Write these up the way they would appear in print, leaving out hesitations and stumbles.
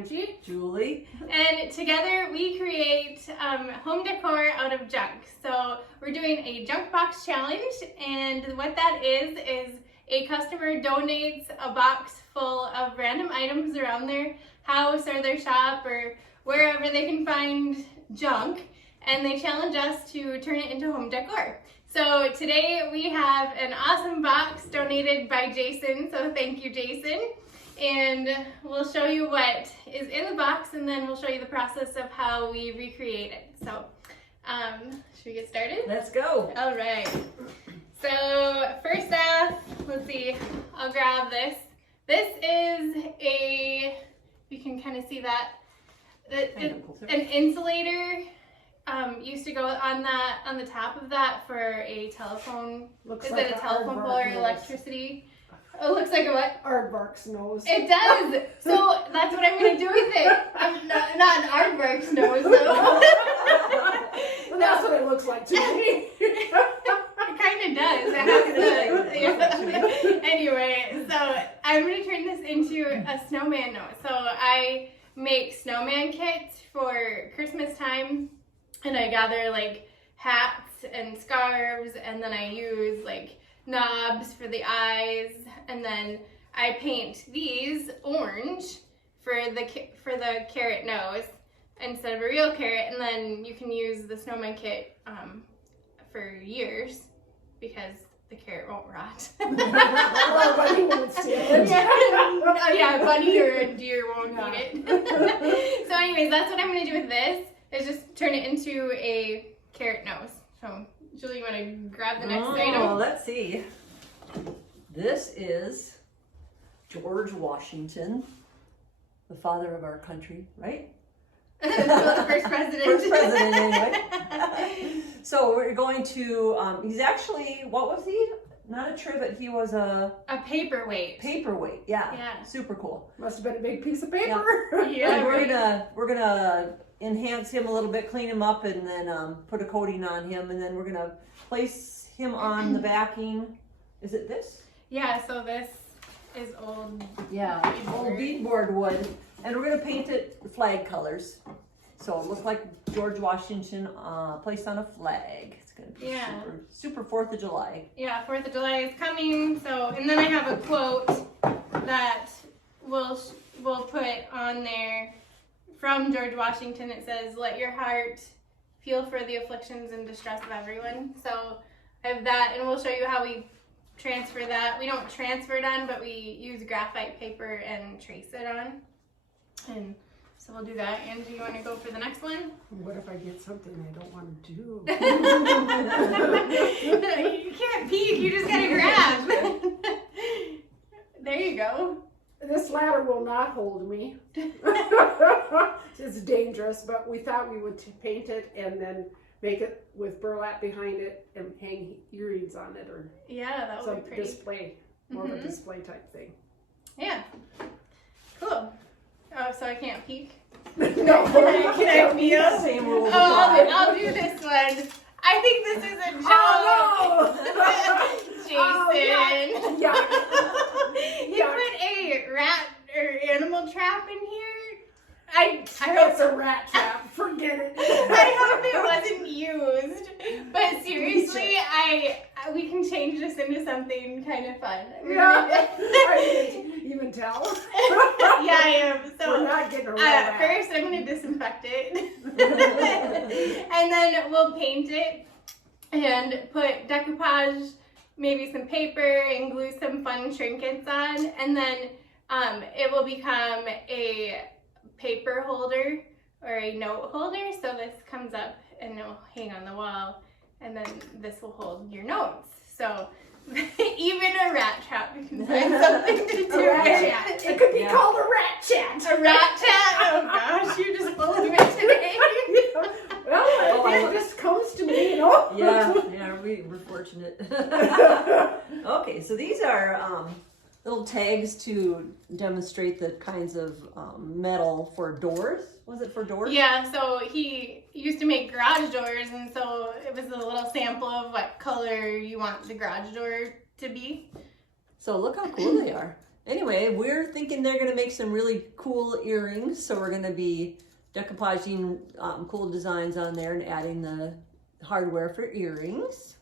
Angie, Julie. And together we create home decor out of junk. So we're doing a junk box challenge, and what that is a customer donates a box full of random items around their house or their shop or wherever they can find junk, and they challenge us to turn it into home decor. So today we have an awesome box donated by Jason, so thank you, Jason. And we'll show you what is in the box, and then we'll show you the process of how we recreate it. So, should we get started? Let's go. All right. So first off, let's see, I'll grab this. This is you can kind of see that, an insulator. Used to go on the top of that for a telephone. Is it a telephone pole or electricity? Oh, it looks like a what? Aardvark's nose. It does. So that's what I'm gonna do with it. I'm not an aardvark's nose though. Well, that's what it looks like to me. It kind of does. It has the, anyway, so I'm gonna turn this into a snowman nose. So I make snowman kits for Christmas time, and I gather like hats and scarves, and then I use like knobs for the eyes, and then I paint these orange for the carrot nose instead of a real carrot, and then you can use the snowman kit for years because the carrot won't rot. Or Bunny won't steal it. Yeah, Bunny or a deer won't eat it. So anyways, that's what I'm going to do with this, is just turn it into a carrot nose. So Julie, you want to grab the next item? Oh, let's see. This is George Washington, the father of our country, right? The first president. First president, anyway. So we're going to, he's actually, what was he? Not a trivet, he was a paperweight. Paperweight, yeah. Yeah. Super cool. Must have been a big piece of paper. Yeah, And we're gonna enhance him a little bit, clean him up, and then put a coating on him, and then we're gonna place him on the backing. Is it this? Yeah, so this is old. Yeah, old beadboard wood, and we're gonna paint it flag colors, so it looks like George Washington placed on a flag. It's gonna be super 4th of July. Yeah, 4th of July is coming. So, and then I have a quote that we'll put on there from George Washington. It says, "Let your heart feel for the afflictions and distress of everyone." So I have that, and we'll show you how we transfer that. We don't transfer it on, but we use graphite paper and trace it on. And so we'll do that. And do you want to go for the next one? What if I get something I don't want to do? You can't peek, you just gotta grab. There you go. This ladder will not hold me. It's dangerous, but we thought we would paint it and then make it with burlap behind it and hang earrings on it, or Yeah, that would some be pretty. display, more of a display type thing. Yeah. Cool. Oh, so I can't peek? No, Can I feel? Same rules Oh, apply. I'll do this one. I think this is a joke. Oh, Jason. no. Yeah. You put a rat or animal trap in here? I hope It's a rat trap. Forget it. I hope it wasn't used. But seriously, we can change this into something kind of fun. Yeah. You can tell. Yeah, I am. So we're not getting a real rat. first I'm going to disinfect it. And then we'll paint it and put decoupage, maybe some paper, and glue some fun trinkets on. And then it will become a paper holder or a note holder. So this comes up and it'll hang on the wall, and then this will hold your notes. So even a rat trap, you can find something to do. A rat chat. It could be called a rat chat. A rat chat? Oh gosh, you're just full of it today. Well, it just comes to me, you know? Yeah, we're fortunate. Okay, so these are little tags to demonstrate the kinds of metal for doors. Was it for doors? Yeah, so he used to make garage doors, and so it was a little sample of what color you want the garage door to be. So look how cool they are. anyway, we're thinking they're going to make some really cool earrings. So we're going to be decoupaging cool designs on there and adding the hardware for earrings.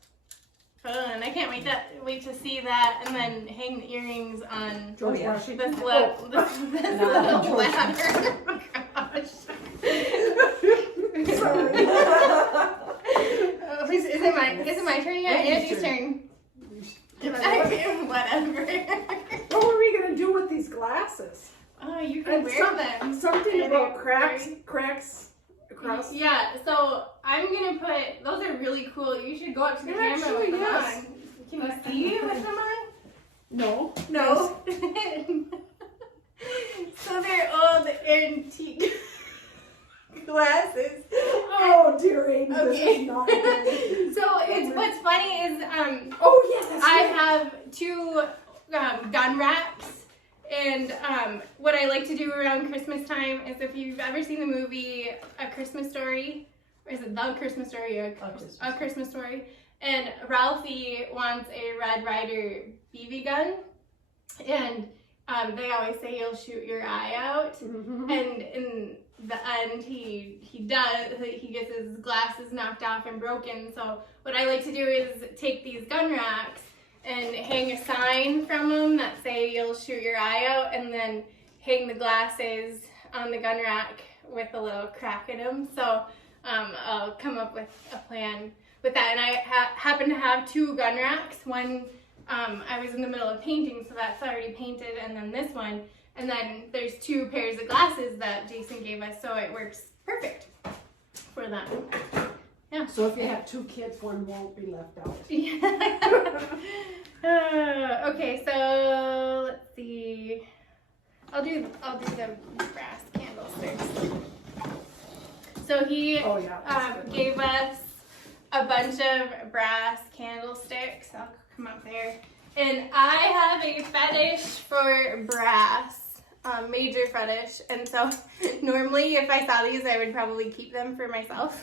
Fun. I can't wait to see that and then hang the earrings on George yeah. Washington. this little ladder. Oh, gosh. Sorry. Oh, is it my turn yet? Andy's Andy's turn. Whatever. What were we gonna do with these glasses? Oh, you can And wear them. Something And about they're cracks across. Yeah, so I'm gonna put, those are really cool. You should go up to the camera Actually, with them yes. on. Can you see with them on? No. No. So they're old antique glasses. Oh dear Amy, this Okay. is not good. So what's funny is Oh yes. I have two gun wraps, and what I like to do around Christmas time is, if you've ever seen the movie A Christmas Story, or is it The Christmas Story? A Christmas Story. And Ralphie wants a Red Ryder BB gun, and they always say you'll shoot your eye out. Mhm. And in the end, he gets his glasses knocked off and broken. So what I like to do is take these gun racks and hang a sign from them that say you'll shoot your eye out, and then hang the glasses on the gun rack with a little crack in them. So I'll come up with a plan with that. And I happen to have two gun racks. One, I was in the middle of painting, so that's already painted, and then this one. And then there's two pairs of glasses that Jason gave us, so it works perfect for them. Yeah. So if you have two kids, one won't be left out. Okay, so let's see. I'll do the brass candlesticks. So he Oh yeah. that's good. gave us a bunch of brass candlesticks. I'll come up there. And I have a fetish for brass. Major fetish, and so normally if I saw these I would probably keep them for myself.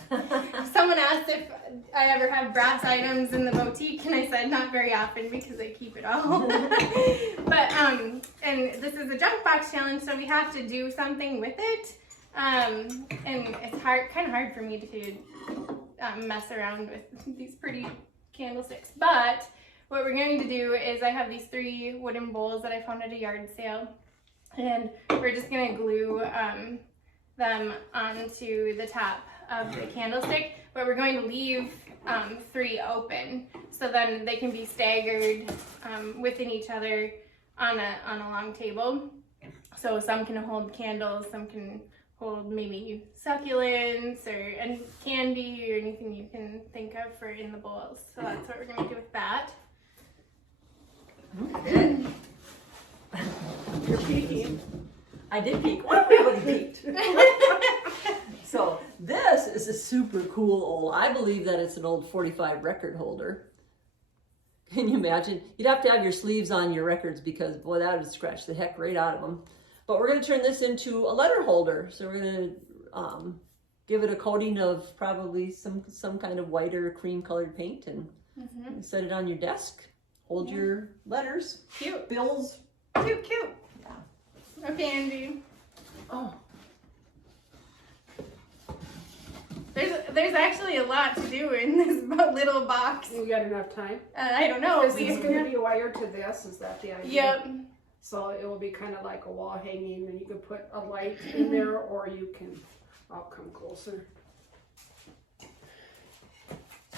Someone asked if I ever have brass items in the boutique, and I said not very often because I keep it all. But and this is a junk box challenge, so we have to do something with it, and it's kind of hard for me to mess around with these pretty candlesticks. But what we're going to do is, I have these 3 wooden bowls that I found at a yard sale. And we're just gonna glue them onto the top of the candlestick, but we're going to leave 3 open, so then they can be staggered within each other on a long table. So some can hold candles, some can hold maybe succulents and candy or anything you can think of for in the bowls. So that's what we're gonna do with that. Good. You're peeking. I did peek. Everybody peeked. So this is a super cool old, I believe that it's an old 45 record holder. Can you imagine? You'd have to have your sleeves on your records, because boy, that would scratch the heck right out of them. But we're going to turn this into a letter holder. So we're going to give it a coating of probably some kind of white or cream colored paint, and set it on your desk. Hold your letters. Cute. Bills. Cute. Okay, Andy. Oh. There's actually a lot to do in this little box. You got enough time? I don't know. Is this going to be wired to this? Is that the idea? Yep. So it will be kind of like a wall hanging, and you could put a light in there, or you can, I'll come closer.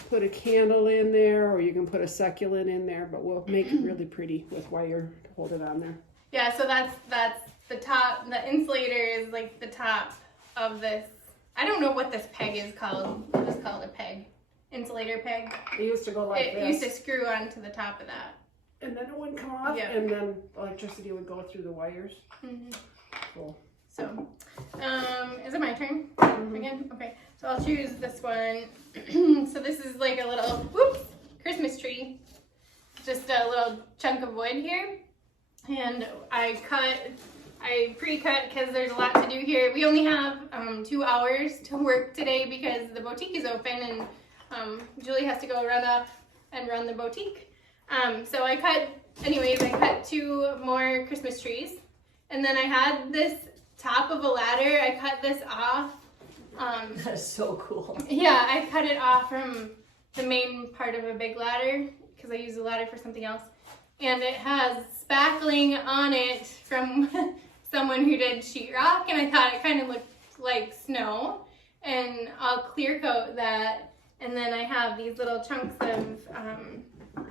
Put a candle in there, or you can put a succulent in there, but we'll make it really pretty with wire to hold it on there. Yeah, so that's the top. The insulator is like the top of this. I don't know what this peg is called. I'll just call it a peg. Insulator peg. It used to go like It this. used to screw onto the top of that. And then it wouldn't come off, Yeah. and then electricity would go through the wires. Mm-hmm. Cool. So, is it my turn again? Okay, so I'll choose this one. So this is like a little, whoops, Christmas tree. Just a little chunk of wood here. And I pre-cut because there's a lot to do here. We only have 2 hours to work today because the boutique is open, and Julie has to go run off and run the boutique. So I cut anyways, I cut 2 more Christmas trees. And then I had this top of a ladder. I cut this off. That's so cool. Yeah, I cut it off from the main part of a big ladder because I use the ladder for something else. And it has spackling on it from someone who did sheetrock, and I thought it kind of looked like snow. And I'll clear coat that, and then I have these little chunks of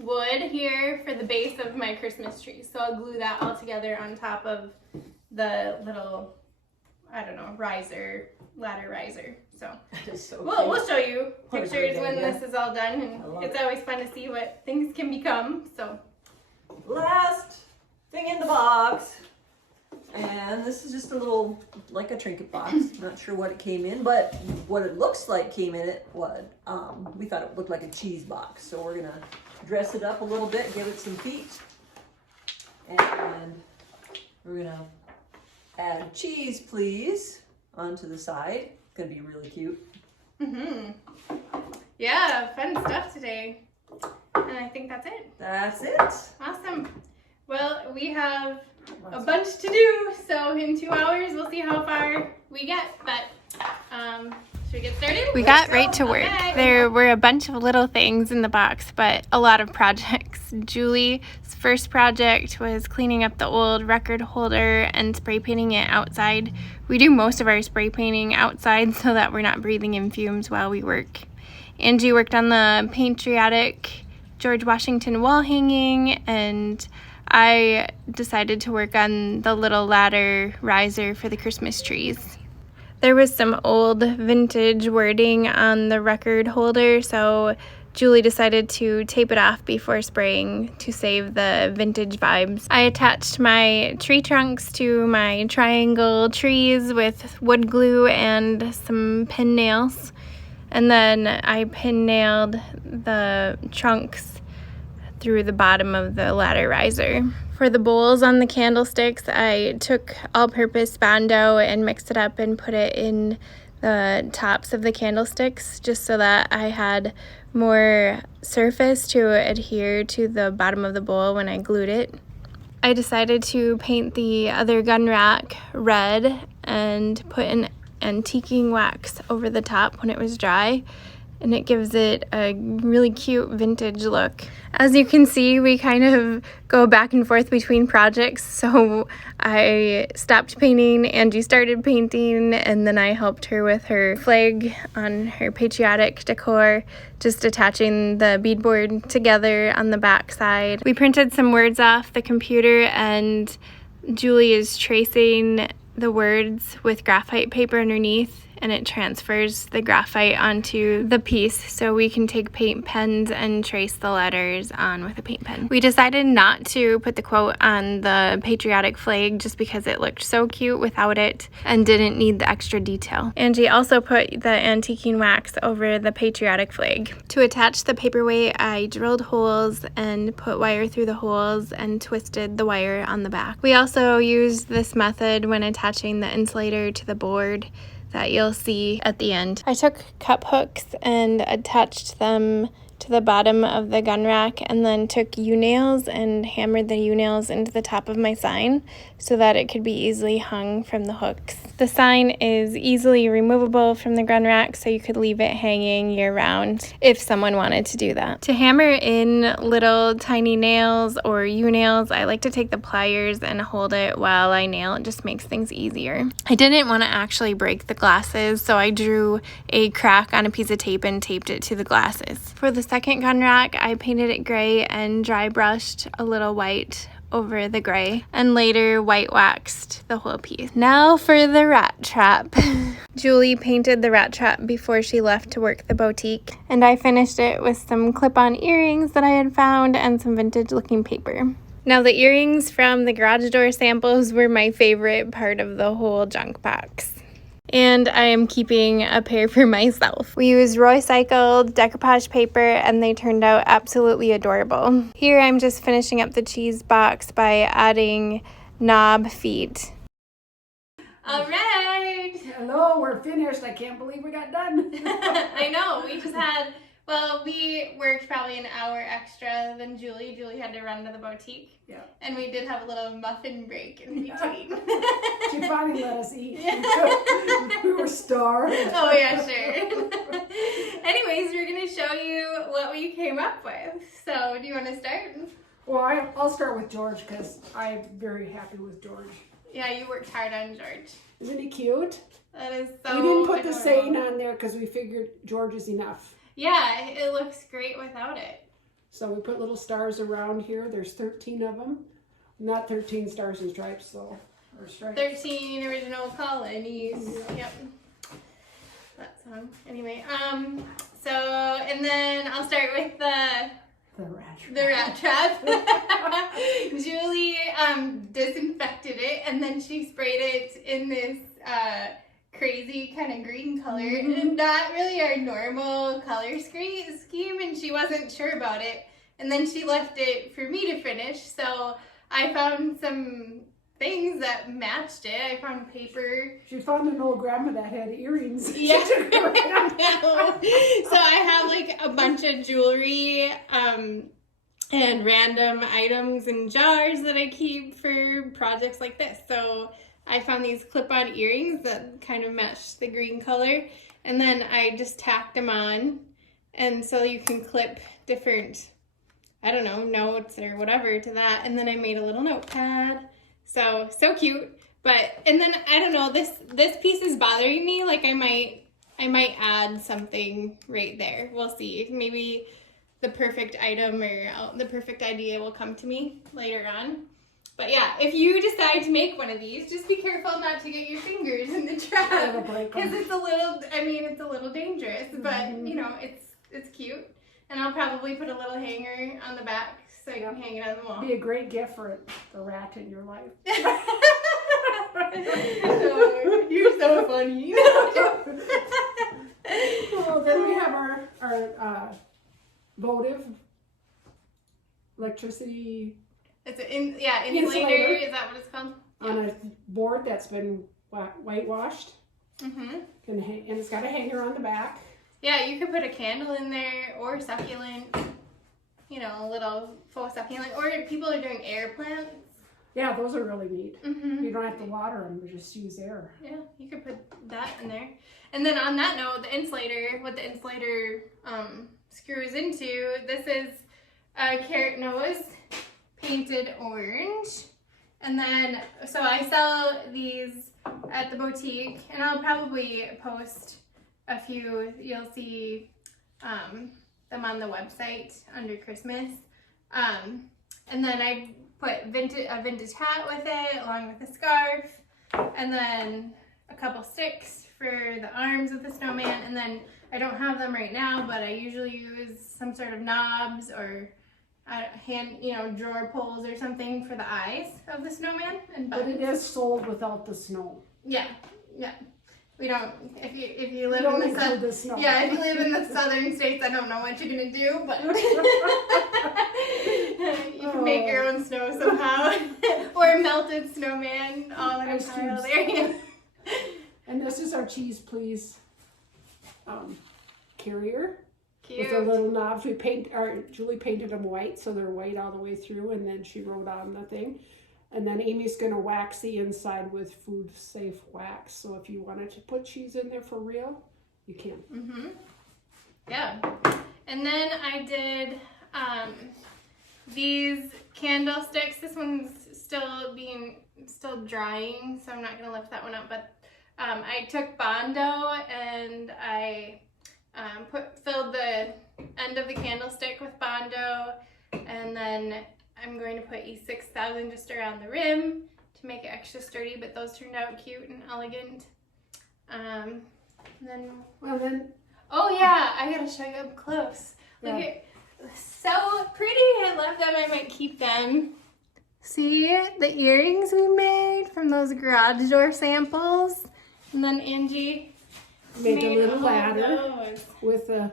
wood here for the base of my Christmas tree. So I'll glue that all together on top of the little, I don't know, ladder riser. So, So we'll show you What a pictures great when idea. this is all done, and it's always fun to see what things can become. So last thing in the box, and this is just a little, like a trinket box. Not sure what it came in, but what it looks like came in it, we thought it looked like a cheese box. So we're gonna dress it up a little bit, give it some feet, and we're gonna add cheese, please, onto the side. It's gonna be really cute. yeah, fun stuff today. And I think that's it. That's it. Awesome. Well, we have a bunch to do, so in 2 hours we'll see how far we get. But should we get started? We got right to work. Okay. There were a bunch of little things in the box, but a lot of projects. Julie's first project was cleaning up the old record holder and spray painting it outside. We do most of our spray painting outside so that we're not breathing in fumes while we work. Angie worked on the Patriotic George Washington wall hanging, and I decided to work on the little ladder riser for the Christmas trees. There was some old vintage wording on the record holder, so Julie decided to tape it off before spraying to save the vintage vibes. I attached my tree trunks to my triangle trees with wood glue and some pin nails. And then I pin nailed the trunks through the bottom of the ladder riser. For the bowls on the candlesticks, I took all-purpose Bondo and mixed it up and put it in the tops of the candlesticks just so that I had more surface to adhere to the bottom of the bowl when I glued it. I decided to paint the other gun rack red and put an antiquing wax over the top when it was dry, and it gives it a really cute vintage look. As you can see, we kind of go back and forth between projects, so I stopped painting, Angie started painting, and then I helped her with her flag on her Patriotic decor, just attaching the beadboard together on the back side. We printed some words off the computer, and Julie is tracing the words with graphite paper underneath, and it transfers the graphite onto the piece so we can take paint pens and trace the letters on with a paint pen. We decided not to put the quote on the Patriotic flag just because it looked so cute without it and didn't need the extra detail. Angie also put the antiquing wax over the Patriotic flag. To attach the paperweight, I drilled holes and put wire through the holes and twisted the wire on the back. We also used this method when attaching the insulator to the board that you'll see at the end. I took cup hooks and attached them to the bottom of the gun rack, and then took U-nails and hammered the U-nails into the top of my sign so that it could be easily hung from the hooks. The sign is easily removable from the gun rack, so you could leave it hanging year-round if someone wanted to do that. To hammer in little tiny nails or U-nails, I like to take the pliers and hold it while I nail. It just makes things easier. I didn't want to actually break the glasses, so I drew a crack on a piece of tape and taped it to the glasses. For the second gun rack, I painted it gray and dry brushed a little white over the gray, and later white waxed the whole piece. Now for the rat trap. Julie painted the rat trap before she left to work the boutique, and I finished it with some clip-on earrings that I had found and some vintage looking paper. Now the earrings from the garage door samples were my favorite part of the whole junk box. And I am keeping a pair for myself. We used recycled decoupage paper, and they turned out absolutely adorable. Here I'm just finishing up the cheese box by adding knob feet. All right. Hello, we're finished. I can't believe we got done. I know, we just had, Well, we worked probably an hour extra than Julie. Julie had to run to the boutique. Yeah. And we did have a little muffin break in between. She finally let us eat. Yeah. We were starved. Oh yeah, sure. Anyways, we're gonna show you what we came up with. So, do you want to start? Well, I'll start with George because I'm very happy with George. Yeah, you worked hard on George. Isn't he cute? That is so. We didn't put the adorable. saying on there because we figured George is enough. Yeah, it looks great without it. So we put little stars around here. There's 13 of them. Not 13 stars and stripes, though. Or stripes. 13 original colonies. Yep. That song. Anyway, so, and then I'll start with the rat trap. Julie disinfected it, and then she sprayed it in this crazy kind of green color. Mm-hmm. Not really our normal color scheme, and she wasn't sure about it. And then she left it for me to finish, so I found some things that matched it. I found paper. She found an old grandma that had earrings. Yeah. She took her right out. So I have like a bunch of jewelry and random items in jars that I keep for projects like this. So I found these clip-on earrings that kind of match the green color, and then I just tacked them on, and so you can clip different, I don't know, notes or whatever to that, and then I made a little notepad. So cute. But, and then, I don't know, this piece is bothering me. Like, I might add something right there. We'll see. Maybe the perfect item or the perfect idea will come to me later on. But yeah, if you decide to make one of these, just be careful not to get your fingers in the trap. Because it's a little dangerous. But, you know, it's cute. And I'll probably put a little hanger on the back so you can hang it on the wall. Be a great gift for the rat in your life. Oh, you're so funny. Well, then we have our votive electricity It's insulator. Is that what it's called? on a board that's been whitewashed. Mm-hmm. And it's got a hanger on the back. Yeah, you could put a candle in there or succulent. You know, a little faux succulent. Or people are doing air plants. Yeah, those are really neat. Mm-hmm. You don't have to water them, you just use air. Yeah, you could put that in there. And then on that note, what the insulator screws into, this is Carrot Nose painted orange. And then, so I sell these at the boutique, and I'll probably post a few. You'll see them on the website under Christmas. And then I put a vintage hat with it, along with a scarf, and then a couple sticks for the arms of the snowman. And then I don't have them right now, but I usually use some sort of knobs or drawer pulls or something for the eyes of the snowman and buttons. But it is sold without the snow. Yeah. We don't. If you live Don't in include the snow. yeah, if you live in the southern states, I don't know what you're gonna do, but you can make your own snow somehow, or melted snowman all in a Ice pile cubes. there. And this is our cheese please carrier. Cute. With the little knobs. Julie painted them white, so they're white all the way through, and then she wrote on the thing. And then Amy's gonna wax the inside with food safe wax. So if you wanted to put cheese in there for real, you can. Mm-hmm. Yeah. And then I did these candlesticks. This one's still drying, so I'm not gonna lift that one up. But I took Bondo and I filled the end of the candlestick with Bondo, and then I'm going to put E6000 just around the rim to make it extra sturdy, but those turned out cute and elegant. Oh yeah, I gotta show you up close. Look Yeah. at, so pretty. I love them. I might keep them. See the earrings we made from those garage door samples, and then Angie Made a little all ladder those. with the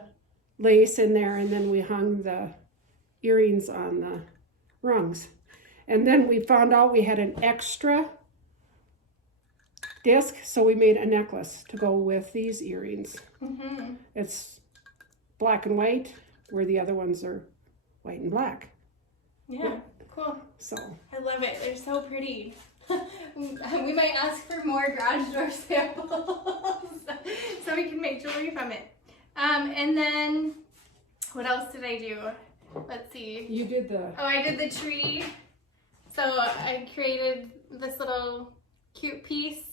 lace in there, and then we hung the earrings on the rungs. And then we found out we had an extra disc, so we made a necklace to go with these earrings. Mm-hmm. It's black and white, where the other ones are white and black. Yeah, cool. So I love it. They're so pretty. We might ask for more garage door samples so we can make jewelry from it. And then what else did I do? Let's see. you did the I did the tree. So I created this little cute piece.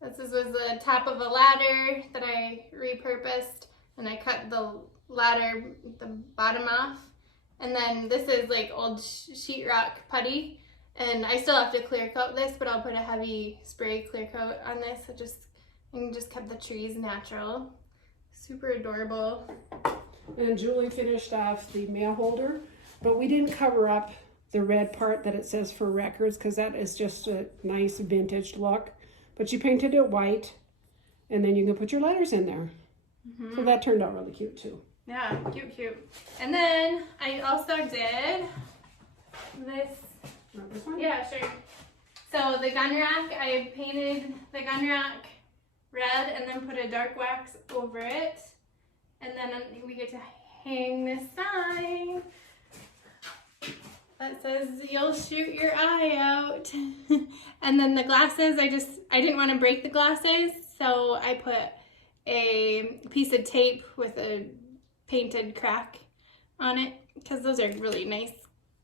This was the top of a ladder that I repurposed, and I cut the ladder, the bottom off. And then this is like old sheetrock putty, and I still have to clear coat this, but I'll put a heavy spray clear coat on this. And just kept the trees natural. Super adorable. And Julie finished off the mail holder, but we didn't cover up the red part that it says for records, because that is just a nice vintage look. But she painted it white, and then you can put your letters in there. Mm-hmm. So that turned out really cute too. Yeah, cute. And then I also did this. Not this one? Yeah, sure. So the gun rack, I painted the gun rack red and then put a dark wax over it. And then we get to hang this sign that says, "You'll shoot your eye out." And then the glasses, I didn't want to break the glasses, so I put a piece of tape with a painted crack on it, because those are really nice,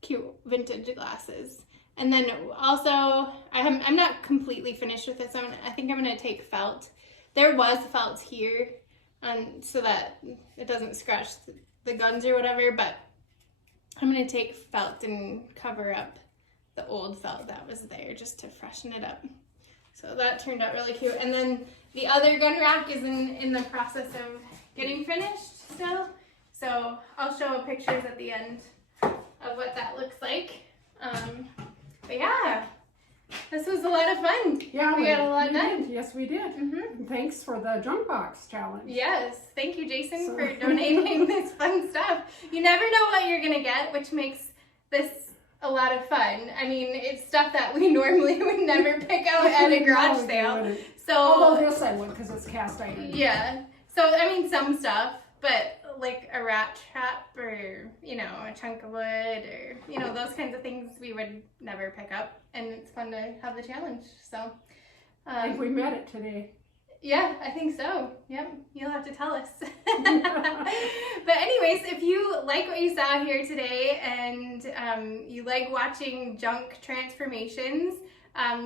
cute vintage glasses. And then also, I'm not completely finished with this. I think I'm going to take felt. There was felt here, so that it doesn't scratch the guns or whatever, but I'm going to take felt and cover up the old felt that was there just to freshen it up. So that turned out really cute. And then the other gun rack is in the process of getting finished still. So I'll show pictures at the end of what that looks like. But yeah, this was a lot of fun. Yeah, we got a lot done. Yes, we did. Mm-hmm. Thanks for the junk box challenge. Yes, thank you, Jason, for donating this fun stuff. You never know what you're gonna get, which makes this a lot of fun. I mean, it's stuff that we normally would never pick out at a garage sale. So, although this I would, because it's cast iron. Yeah. So I mean, some stuff, but like a rat trap or, you know, a chunk of wood or, you know, those kinds of things we would never pick up. And it's fun to have the challenge. So I think we met it today. Yeah, I think so. Yep, you'll have to tell us. But anyways, if you like what you saw here today and you like watching junk transformations,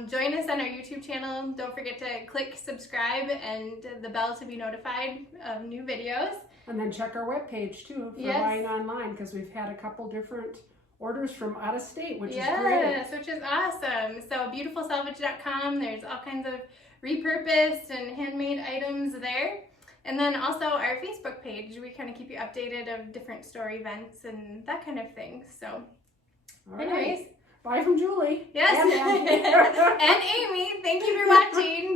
join us on our YouTube channel. Don't forget to click subscribe and the bell to be notified of new videos. And then check our webpage too for buying online, because we've had a couple different orders from out of state, which is great. Yes, which is awesome. So beautifulsalvage.com, there's all kinds of repurposed and handmade items there. And then also our Facebook page, we kind of keep you updated of different store events and that kind of thing. So anyways. Bye from Julie. Yes. And and Amy, thank you for watching.